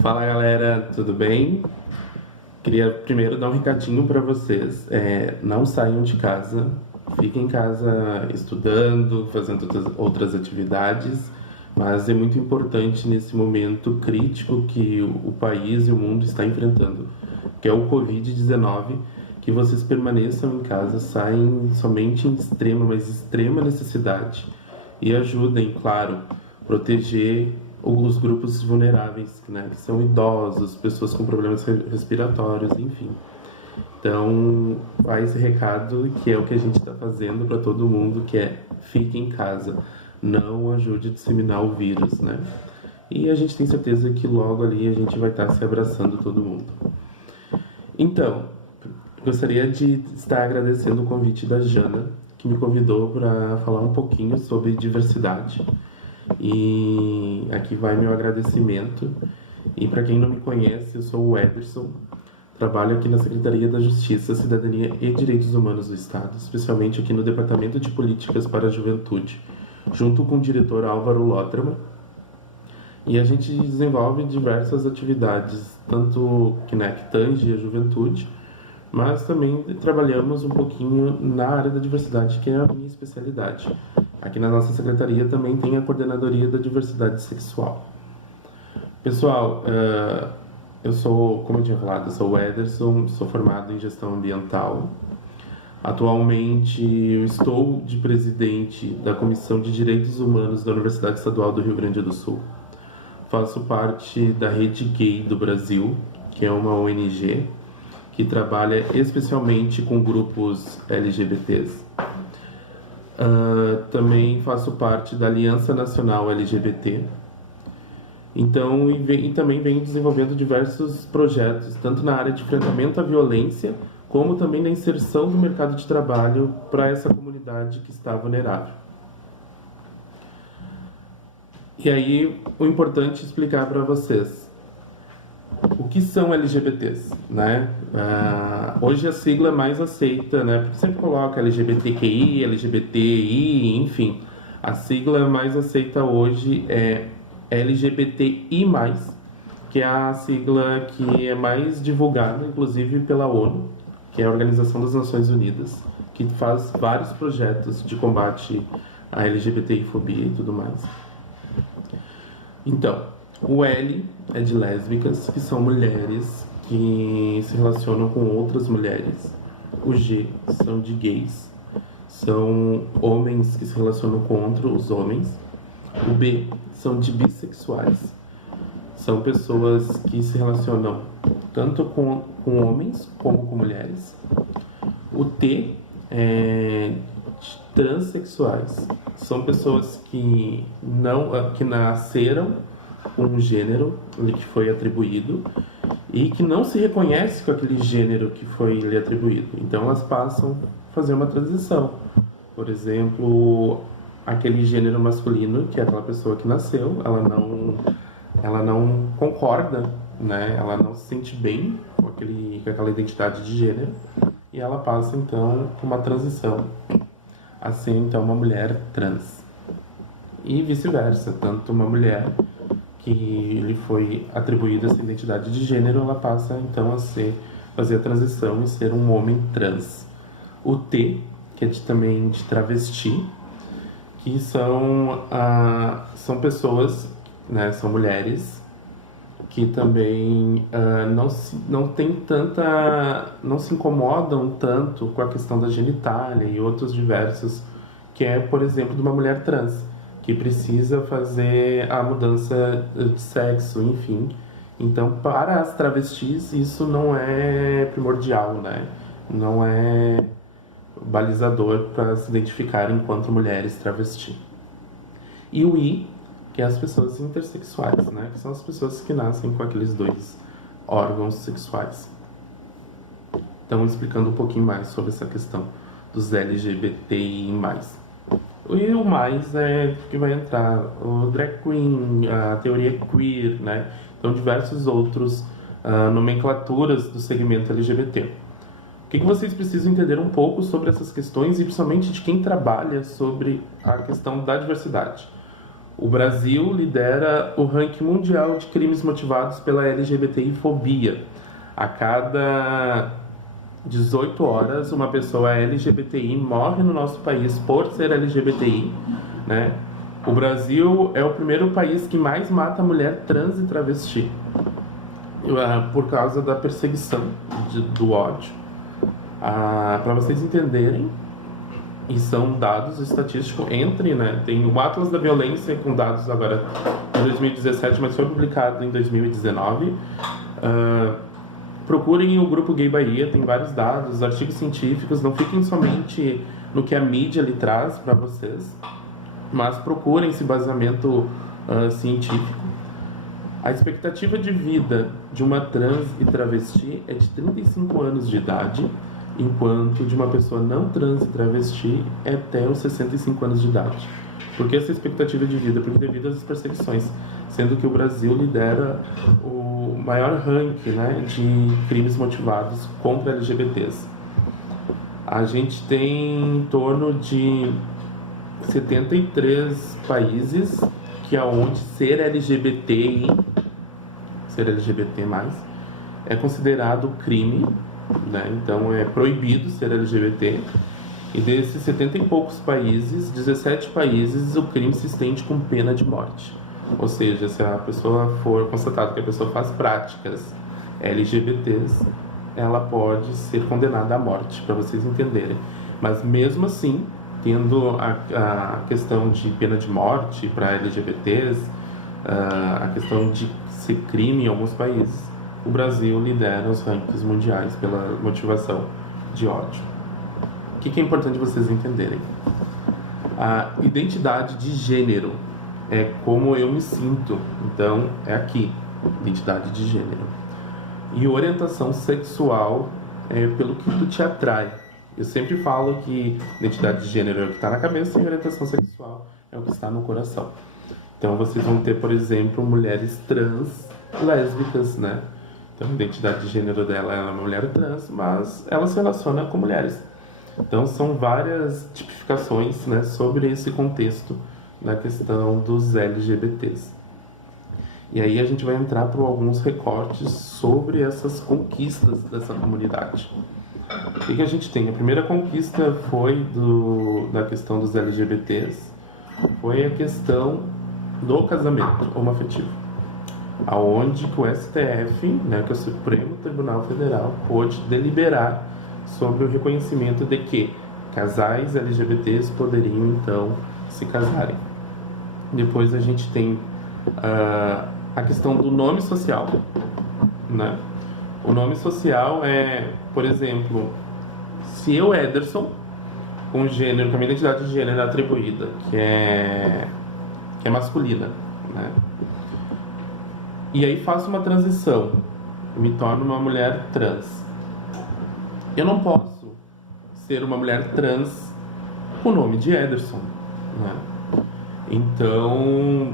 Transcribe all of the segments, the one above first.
Fala galera, tudo bem? Queria primeiro dar um recadinho para vocês. Não saiam de casa, fiquem em casa estudando, fazendo outras atividades, mas é muito importante nesse momento crítico que o país e o mundo está enfrentando, que é o Covid-19, que vocês permaneçam em casa, saem somente em extrema, mas extrema necessidade e ajudem, claro, proteger os grupos vulneráveis, né, que são idosos, pessoas com problemas respiratórios, enfim. Então, faz esse recado que é o que a gente está fazendo para todo mundo, que é fique em casa, não ajude a disseminar o vírus, né? E a gente tem certeza que logo ali a gente vai estar se abraçando todo mundo. Então, gostaria de estar agradecendo o convite da Jana, que me convidou para falar um pouquinho sobre diversidade. E aqui vai meu agradecimento. E para quem não me conhece, eu sou o Ederson, trabalho aqui na Secretaria da Justiça, Cidadania e Direitos Humanos do Estado, especialmente aqui no Departamento de Políticas para a Juventude, junto com o diretor Álvaro Lotterman. E a gente desenvolve diversas atividades, tanto que tange a juventude, mas também trabalhamos um pouquinho na área da diversidade, que é a minha especialidade. Aqui na nossa secretaria também tem a coordenadoria da diversidade sexual. Pessoal, eu sou, como eu tinha falado, eu sou o Ederson, sou formado em gestão ambiental. Atualmente eu estou de presidente da Comissão de Direitos Humanos da Universidade Estadual do Rio Grande do Sul. Faço parte da Rede Gay do Brasil, que é uma ONG que trabalha especialmente com grupos LGBTs. Também faço parte da Aliança Nacional LGBT. Então, e também venho desenvolvendo diversos projetos, tanto na área de enfrentamento à violência, como também na inserção do mercado de trabalho para essa comunidade que está vulnerável. E aí, o importante é explicar para vocês o que são LGBTs, né? Hoje a sigla é mais aceita, né? Porque sempre coloca LGBTQI, LGBTI, enfim. A sigla mais aceita hoje é LGBTI+, que é a sigla que é mais divulgada, inclusive pela ONU, que é a Organização das Nações Unidas, que faz vários projetos de combate à LGBTI-fobia e tudo mais. Então, o L é de lésbicas, que são mulheres que se relacionam com outras mulheres. O G são de gays, são homens que se relacionam com outros homens. O B são de bissexuais, são pessoas que se relacionam tanto com homens como com mulheres. O T é de transexuais, são pessoas que nasceram com um gênero que foi atribuído e que não se reconhece com aquele gênero que foi lhe atribuído. Então elas passam a fazer uma transição. Por exemplo, aquele gênero masculino, que é aquela pessoa que nasceu, ela não concorda, né? Ela não se sente bem com aquela identidade de gênero e ela passa então por uma transição a ser então uma mulher trans. E vice-versa, tanto uma mulher que lhe foi atribuída essa identidade de gênero, ela passa então a fazer a transição e ser um homem trans. O T, que é também de travesti, que são pessoas, né, são mulheres que também não se incomodam tanto com a questão da genitália e outros diversos, que é, por exemplo, de uma mulher trans, que precisa fazer a mudança de sexo, enfim. Então, para as travestis, isso não é primordial, né? Não é balizador para se identificar enquanto mulheres travesti. E o I, que é as pessoas intersexuais, né? Que são as pessoas que nascem com aqueles dois órgãos sexuais. Então, explicando um pouquinho mais sobre essa questão dos LGBTI+. E o mais é que vai entrar o drag queen, a teoria queer, né? Então, diversos outros nomenclaturas do segmento LGBT. O que vocês precisam entender um pouco sobre essas questões e principalmente de quem trabalha sobre a questão da diversidade? O Brasil lidera o ranking mundial de crimes motivados pela LGBTI-fobia. A cada 18 horas, uma pessoa LGBTI morre no nosso país por ser LGBTI, né? O Brasil é o primeiro país que mais mata mulher trans e travesti, por causa da perseguição, do ódio. Para vocês entenderem, e são dados estatísticos né? Tem o Atlas da Violência com dados agora de 2017, mas foi publicado em 2019. Procurem o Grupo Gay Bahia, tem vários dados, artigos científicos, não fiquem somente no que a mídia lhe traz para vocês, mas procurem esse baseamento científico. A expectativa de vida de uma trans e travesti é de 35 anos de idade, enquanto de uma pessoa não trans e travesti é até os 65 anos de idade. Por que essa expectativa de vida? Porque devido às perseguições, sendo que o Brasil lidera o maior ranking, né, de crimes motivados contra LGBTs. A gente tem em torno de 73 países que aonde ser LGBT+, é considerado crime, né? Então é proibido ser LGBT. E desses 70 e poucos países, 17 países, o crime se estende com pena de morte. Ou seja, se a pessoa for constatado que a pessoa faz práticas LGBTs, ela pode ser condenada à morte, para vocês entenderem. Mas mesmo assim, tendo a questão de pena de morte para LGBTs, a questão de ser crime em alguns países, o Brasil lidera os rankings mundiais pela motivação de ódio. O que é importante vocês entenderem? A identidade de gênero é como eu me sinto, então é aqui, identidade de gênero. E orientação sexual é pelo que tu te atrai. Eu sempre falo que identidade de gênero é o que está na cabeça e orientação sexual é o que está no coração. Então vocês vão ter, por exemplo, mulheres trans lésbicas, né? Então a identidade de gênero dela é uma mulher trans, mas ela se relaciona com mulheres. Então são várias tipificações, né, sobre esse contexto da questão dos LGBTs. E aí a gente vai entrar por alguns recortes sobre essas conquistas dessa comunidade. O que a gente tem? A primeira conquista foi da questão dos LGBTs, foi a questão do casamento homoafetivo, aonde que o STF, né, que é o Supremo Tribunal Federal, pôde deliberar sobre o reconhecimento de que casais LGBTs poderiam então se casarem. Depois a gente tem a questão do nome social, né? O nome social é, por exemplo, se eu, Ederson, com gênero, com a minha identidade de gênero atribuída, que é masculina, né? E aí faço uma transição, me torno uma mulher trans. Eu não posso ser uma mulher trans com o nome de Ederson, né? Então,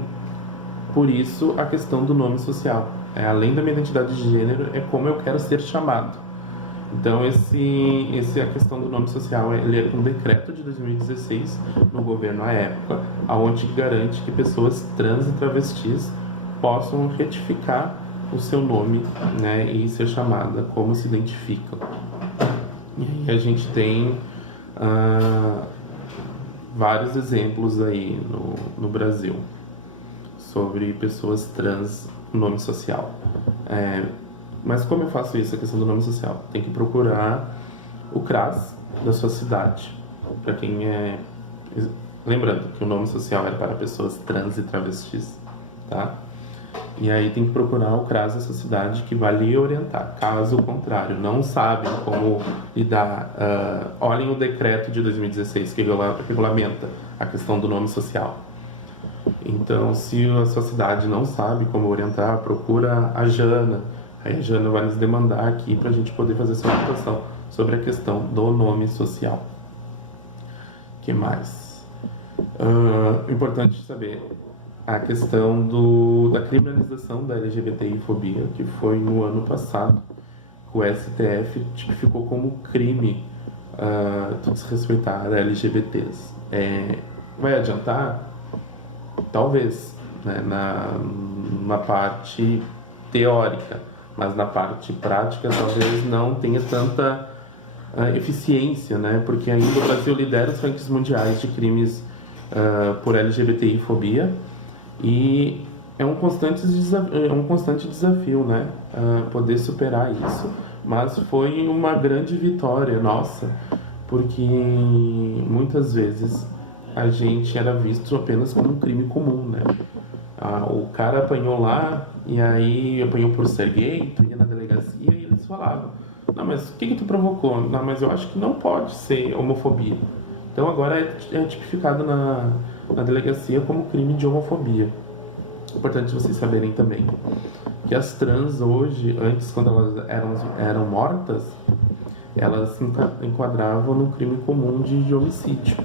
por isso a questão do nome social. Além da minha identidade de gênero, é como eu quero ser chamado. Então, a questão do nome social, ele é um decreto de 2016 no governo à época, onde garante que pessoas trans e travestis possam retificar o seu nome, né, e ser chamada como se identificam. E a gente tem vários exemplos aí no Brasil sobre pessoas trans com nome social. Mas como eu faço isso, a questão do nome social? Tem que procurar o CRAS da sua cidade. Para quem é... Lembrando que o nome social era para pessoas trans e travestis, tá? E aí tem que procurar o CRAS da sua cidade que vai lhe orientar. Caso contrário, não sabem como lidar, olhem o decreto de 2016 que regulamenta a questão do nome social. Então, se a sua cidade não sabe como orientar, procura a Jana. Aí a Jana vai nos demandar aqui para a gente poder fazer essa orientação sobre a questão do nome social. O que mais? Importante saber a questão da criminalização da LGBTI-fobia, que foi no ano passado, que o STF tipificou como crime desrespeitar LGBTs. Vai adiantar? Talvez, né, na parte teórica, mas na parte prática talvez não tenha tanta eficiência, né? Porque ainda o Brasil lidera os rankings mundiais de crimes por LGBTI-fobia e é um constante desafio, né? Poder superar isso. Mas foi uma grande vitória nossa, porque muitas vezes a gente era visto apenas como um crime comum, né? O cara apanhou lá e aí apanhou por ser gay, tu ia na delegacia e eles falavam: não, mas o que tu provocou? Não, mas eu acho que não pode ser homofobia. Então agora é tipificado na delegacia como crime de homofobia. Importante vocês saberem também que as trans hoje, antes quando elas eram mortas, elas se enquadravam no crime comum de homicídio.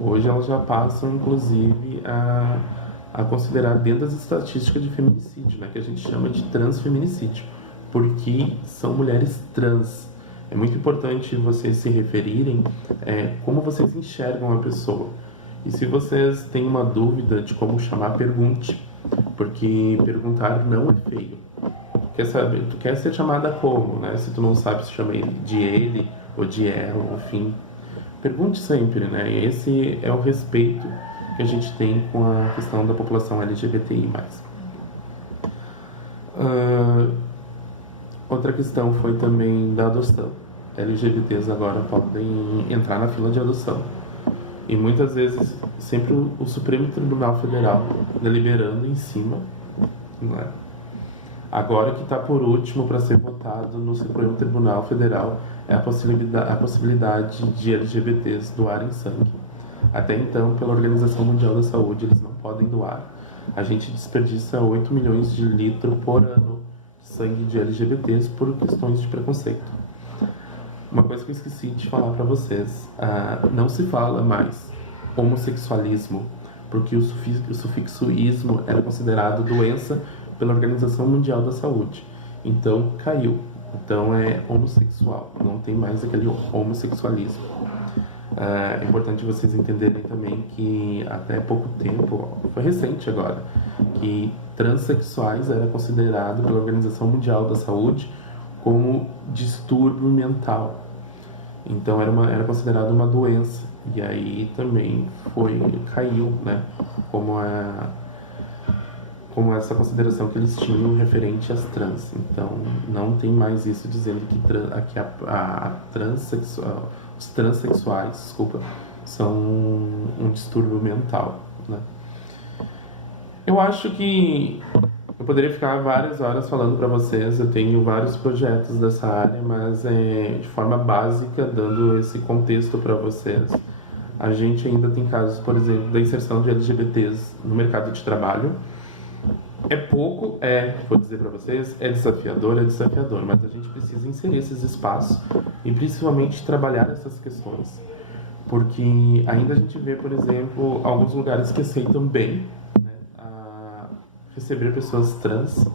Hoje elas já passam, inclusive, a considerar dentro das estatísticas de feminicídio, né, que a gente chama de transfeminicídio, porque são mulheres trans. É muito importante vocês se referirem como vocês enxergam a pessoa. E se vocês têm uma dúvida de como chamar, pergunte, porque perguntar não é feio. Tu quer ser chamada como, né? Se tu não sabe se chama de ele ou de ela, enfim. Pergunte sempre, né? Esse é o respeito que a gente tem com a questão da população LGBTI+. Outra questão foi também da adoção. LGBTs agora podem entrar na fila de adoção. E muitas vezes, sempre o Supremo Tribunal Federal deliberando em cima, né? Agora que está por último para ser votado no Supremo Tribunal Federal é a possibilidade de LGBTs doarem sangue. Até então, pela Organização Mundial da Saúde, eles não podem doar. A gente desperdiça 8 milhões de litros por ano de sangue de LGBTs por questões de preconceito. Uma coisa que eu esqueci de falar para vocês, não se fala mais homossexualismo, porque o sufixo ismo era considerado doença pela Organização Mundial da Saúde. Então, caiu. Então, é homossexual. Não tem mais aquele homossexualismo. É importante vocês entenderem também que até pouco tempo, foi recente agora, que transexuais era considerado pela Organização Mundial da Saúde como distúrbio mental. Então, era considerado uma doença. E aí também caiu, né? Como essa consideração que eles tinham referente às trans. Então, não tem mais isso dizendo que os transexuais, são um distúrbio mental, né? Eu acho que eu poderia ficar várias horas falando para vocês. Eu tenho vários projetos dessa área, mas de forma básica, dando esse contexto para vocês. A gente ainda tem casos, por exemplo, da inserção de LGBTs no mercado de trabalho. É pouco, vou dizer para vocês, é desafiador, mas a gente precisa inserir esses espaços e principalmente trabalhar essas questões. Porque ainda a gente vê, por exemplo, alguns lugares que aceitam bem, né, receber pessoas trans,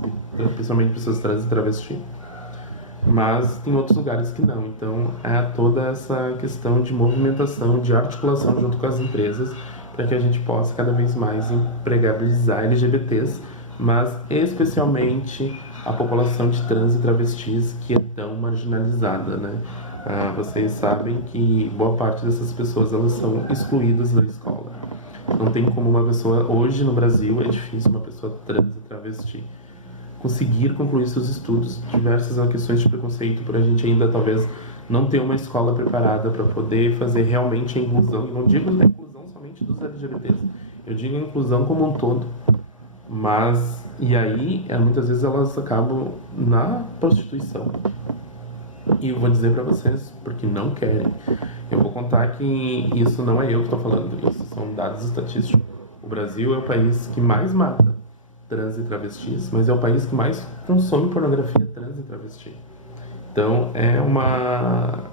principalmente pessoas trans e travesti, mas tem outros lugares que não. Então, toda essa questão de movimentação, de articulação junto com as empresas, para que a gente possa cada vez mais empregabilizar LGBTs, mas especialmente a população de trans e travestis, que é tão marginalizada, né? Vocês sabem que boa parte dessas pessoas, elas são excluídas da escola. Não tem como uma pessoa, hoje no Brasil, é difícil uma pessoa trans e travesti conseguir concluir seus estudos. Diversas questões de preconceito, por a gente ainda talvez não ter uma escola preparada para poder fazer realmente a inclusão. E não digo a inclusão somente dos LGBTs, eu digo a inclusão como um todo. Mas, e aí, muitas vezes elas acabam na prostituição. E eu vou dizer para vocês, porque não querem. Eu vou contar que isso não é eu que estou falando, isso são dados estatísticos. O Brasil é o país que mais mata trans e travestis, mas é o país que mais consome pornografia trans e travesti. Então, é uma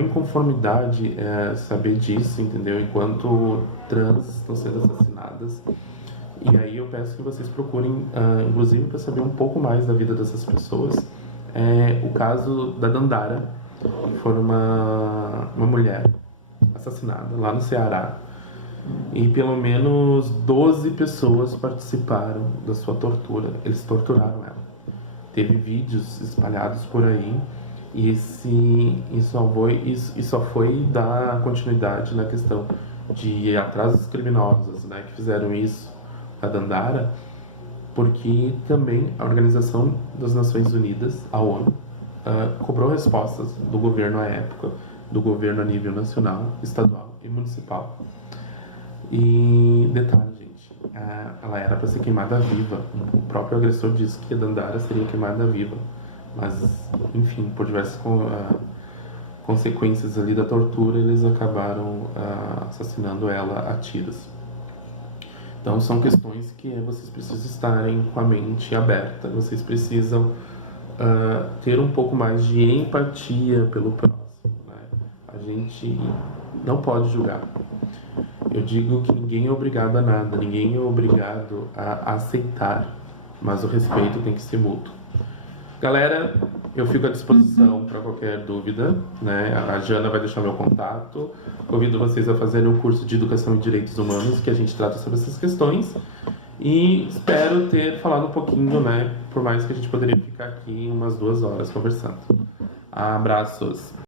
inconformidade saber disso, entendeu? Enquanto trans estão sendo assassinadas. E aí eu peço que vocês procurem, inclusive para saber um pouco mais da vida dessas pessoas, o caso da Dandara, que foi uma mulher assassinada lá no Ceará. e pelo menos 12 pessoas participaram da sua tortura. Eles torturaram ela. Teve vídeos espalhados por aí e só foi dar continuidade na questão de ir atrás dos criminosos, né, que fizeram isso a Dandara, porque também a Organização das Nações Unidas, a ONU, cobrou respostas do governo à época, do governo a nível nacional, estadual e municipal. E detalhe, gente, ela era para ser queimada viva. O próprio agressor disse que a Dandara seria queimada viva, mas, enfim, por diversas consequências ali da tortura, eles acabaram assassinando ela a tiros. Então são questões que vocês precisam estarem com a mente aberta, vocês precisam ter um pouco mais de empatia pelo próximo, né? A gente não pode julgar. Eu digo que ninguém é obrigado a nada, ninguém é obrigado a aceitar, mas o respeito tem que ser mútuo. Galera, eu fico à disposição para qualquer dúvida, né? A Jana vai deixar meu contato. Convido vocês a fazerem um curso de Educação e Direitos Humanos, que a gente trata sobre essas questões. E espero ter falado um pouquinho, né? Por mais que a gente poderia ficar aqui umas 2 horas conversando. Abraços!